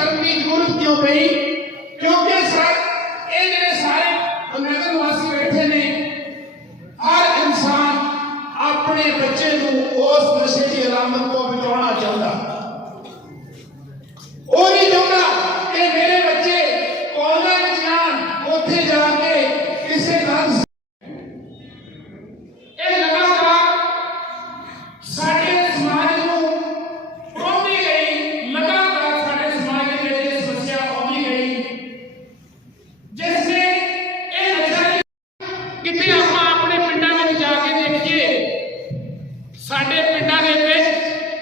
ਕਰਨ ਦੀ ਜ਼ਰੂਰਤ ਕਿਉਂ ਪਈ ਕਿਉਂਕਿ ਸਰ ਇਹ ਜਿਹੜੇ ਸਾਰੇ ਨਗਰ ਵਾਸੀ ਬੈਠੇ ਨੇ ਹਰ ਇਨਸਾਨ ਆਪਣੇ ਬੱਚੇ ਨੂੰ ਉਸ ਨਸ਼ੇ ਦੀ ਅਲਾਮਤ ਤੋਂ ਬਚਾਉਣਾ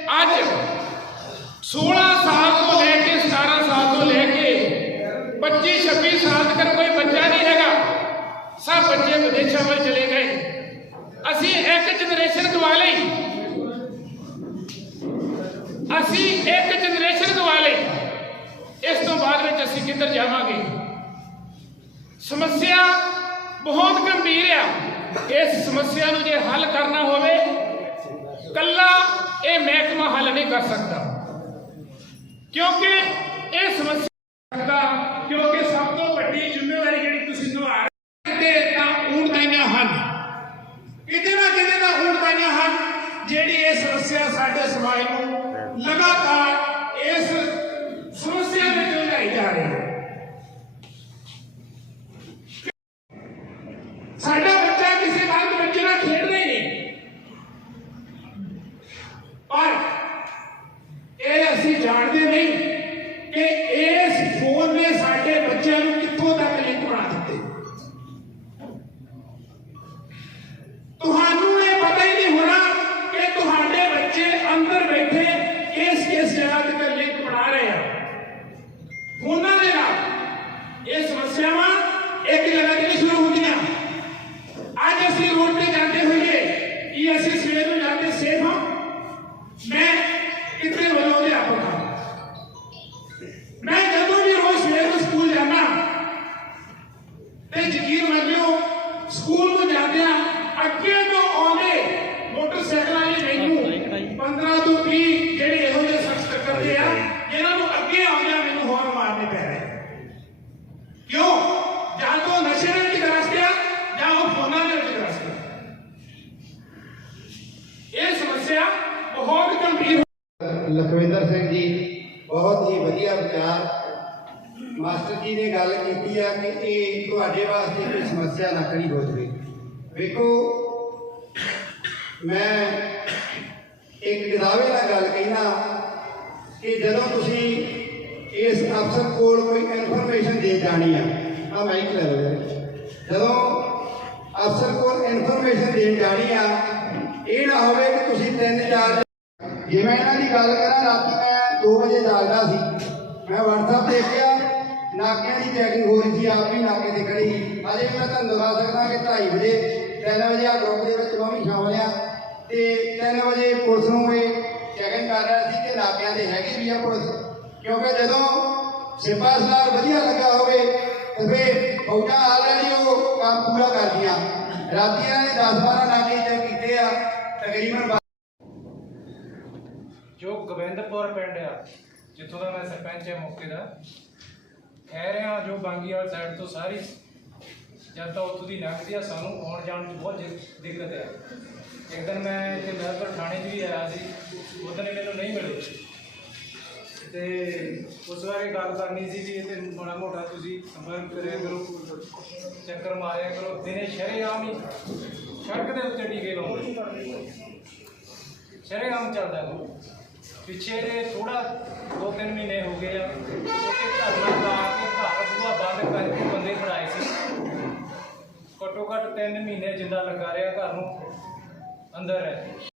ਵਿੱਚ ਅੱਜ 16 ਸਾਲ ਤੋਂ ਲੈ ਕੇ 17 ਸਾਲ ਤੋਂ ਲੈ ਕੇ 25 26 ਸਾਲ ਤੱਕ ਕੋਈ ਬੱਚਾ ਨਹੀਂ ਹੈਗਾ ਸਭ ਬੱਚੇ ਵਿਦੇਸ਼ਾਂ ਵੱਲ ਚਲੇ ਗਏ ਅਸੀਂ ਇੱਕ ਜਨਰੇਸ਼ਨ ਗਵਾ ਲਈ ਅਸੀਂ ਇੱਕ ਜਨਰੇਸ਼ਨ ਗਵਾ ਲਈ ਇਸ ਤੋਂ ਬਾਅਦ ਵਿੱਚ ਅਸੀਂ ਕਿੱਧਰ ਜਾਵਾਂਗੇ ਸਮੱਸਿਆ ਬਹੁਤ ਗੰਭੀਰ ਆ ਇਸ ਸਮੱਸਿਆ ਨੂੰ ਜੇ ਹੱਲ ਕਰਨਾ ਹੋਵੇ ਕੱਲਾ ਇਹ ਮਹਿਕਮਾ ਹੱਲ ਨਹੀਂ ਕਰ ਸਕਦਾ। ਕਿਉਂਕਿ ਇਹ ਸਮੱਸਿਆ ਦਾ ਕਿਉਂਕਿ ਸਭ ਤੋਂ ਵੱਡੀ ਜ਼ਿੰਮੇਵਾਰੀ ਜਿਹੜੀ ਤੁਸੀਂ ਨਿਭਾ ਰਹੇ ਹੋ, ਤਾਂ ਊਣਤਾਈਆਂ ਹਨ। ਕਿਤੇ ਨਾ ਕਿਤੇ ਤਾਂ ਊਣਤਾਈਆਂ ਹਨ, ਜਿਹੜੀ ਇਹ ਸਮੱਸਿਆ ਸਾਡੇ ਸਮਾਜ ਨੂੰ ਲਗਾਤਾਰ ਲਖਵਿੰਦਰ ਸਿੰਘ ਜੀ, ਬਹੁਤ ਹੀ ਵਧੀਆ ਵਿਚਾਰ। ਮਾਸਟਰ ਜੀ ਨੇ ਗੱਲ ਕੀਤੀ ਆ ਕਿ ਇਹ ਤੁਹਾਡੇ ਵਾਸਤੇ ਕੋਈ ਸਮੱਸਿਆ ਨਾ ਖੜੀ ਹੋ ਜਾਵੇ। ਵੇਖੋ, ਮੈਂ ਇੱਕ ਗਦਾਵੇ ਨਾਲ ਗੱਲ ਕਹਿਣਾ ਕਿ ਜਦੋਂ ਤੁਸੀਂ ਇਸ ਅਫਸਰ ਕੋਲ ਕੋਈ ਇਨਫੋਰਮੇਸ਼ਨ ਦੇ ਜਾਣੀ ਆ ਆ ਮਾਈਕ ਲੈ ਲਓ ਜਦੋਂ ਅਫਸਰ ਕੋਲ ਇਨਫੋਰਮੇਸ਼ਨ ਦੇਣ ਜਾਣੀ ਆ, ਇਹ ਨਾ ਹੋਵੇ ਕਿ ਤੁਸੀਂ ਤਿੰਨ ਚਾਰ ਜੇ ਮੈਂ ਇਹਨਾਂ ਦੀ ਗੱਲ ਕਰਾਂ, ਰਾਤੀ ਮੈਂ 2 ਵਜੇ ਜਾਗਦਾ ਸੀ। ਮੈਂ WhatsApp ਦੇਖਿਆ, ਨਾਕਿਆਂ ਦੀ ਚੈਕਿੰਗ ਹੋ ਰਹੀ ਸੀ, ਆਪ ਵੀ ਨਾਕੇ ਤੇ ਖੜੀ ਸੀ। ਅਜੇ ਵੀ ਮੈਂ ਤੁਹਾਨੂੰ ਦੱਸ ਸਕਦਾ ਕਿ 2:30 ਵਜੇ 3 ਵਜੇ ਆ ਗਰੁੱਪ ਦੇ ਵਿੱਚ ਮੈਂ ਵੀ ਸ਼ਾਮਲ ਆ। ਤੇ 3 ਵਜੇ ਪੁਲਿਸ ਨੂੰ ਇਹ ਚੈਕਿੰਗ ਕਰ ਰਿਹਾ ਸੀ ਕਿ ਨਾਕਿਆਂ ਤੇ ਹੈਗੀ ਵੀ ਆ ਪੁਲਿਸ। ਕਿਉਂਕਿ ਜਦੋਂ ਸਿਪਾ ਸਲਾਰ ਵਧੀਆ ਲੱਗਾ ਹੋਵੇ, ਤੇ ਫਿਰ ਫੌਜਾਂ ਆਲਰੇਡੀ ਉਹ ਕੰਮ ਪੂਰਾ ਕਰਦੀਆਂ। ਰਾਤੀ ਇਹਨਾਂ ਨੇ 10 12 ਨਾਕੇ ਚੈੱਕ ਕੀਤੇ ਆ, ਤਕਰੀਬਨ ਗੋਬਿੰਦਪੁਰ ਪਿੰਡ ਆ, ਜਿੱਥੋਂ ਦਾ ਮੈਂ ਸਰਪੰਚ ਹਾਂ ਮੌਕੇ ਦਾ। ਕਹਿ ਰਿਹਾ ਜੋ ਬਾਂਗੀਵਾਲ ਸਾਈਡ ਤੋਂ ਸਾਰੀ, ਜਦ ਤਾਂ ਉੱਥੋਂ ਦੀ ਲੰਘਦੀ ਆ, ਸਾਨੂੰ ਆਉਣ ਜਾਣ 'ਚ ਬਹੁਤ ਦਿ- ਦਿੱਕਤ ਹੈ ਇੱਕ ਦਿਨ ਮੈਂ ਇੱਥੇ ਮਹਿਲਪੁਰ ਥਾਣੇ 'ਚ ਵੀ ਆਇਆ ਸੀ ਉਦੋਂ ਮੈਨੂੰ ਨਹੀਂ ਮਿਲੇ। ਤੇ ਉਸ ਬਾਰੇ ਗੱਲ ਕਰਨੀ ਸੀ ਵੀ ਇਹ ਤੇ ਮਾੜਾ ਮੋਟਾ ਤੁਸੀਂ ਸੰਪਰਕ ਕਰਿਆ ਕਰੋ, ਚੱਕਰ ਮਾਰਿਆ ਕਰੋ, ਦਿਨੇ ਸ਼ਰੇਆਮ ਹੀ ਸੜਕ ਦੇ ਉੱਤੇ ਟੀਕੇ ਲਾਉਂਦੇ। ਸ਼ਰੇਆਮ ਚੱਲਦਾ। ਹੈ ਪਿੱਛੇ ਦੇ ਥੋੜਾ ਦੋ ਤਿੰਨ ਮਹੀਨੇ ਹੋ ਗਏ ਆ, ਉੱਥੇ ਧਰਨਾ ਲਾ ਕੇ ਘਰ ਬੂਹਾ ਬੰਦ ਕਰਕੇ ਬੰਦੇ ਫੜਾਏ ਸੀ। ਘੱਟੋ ਘੱਟ ਤਿੰਨ ਮਹੀਨੇ ਜਿੰਦਾ ਲੱਗਾ ਰਿਹਾ ਘਰ ਨੂੰ, ਅੰਦਰ।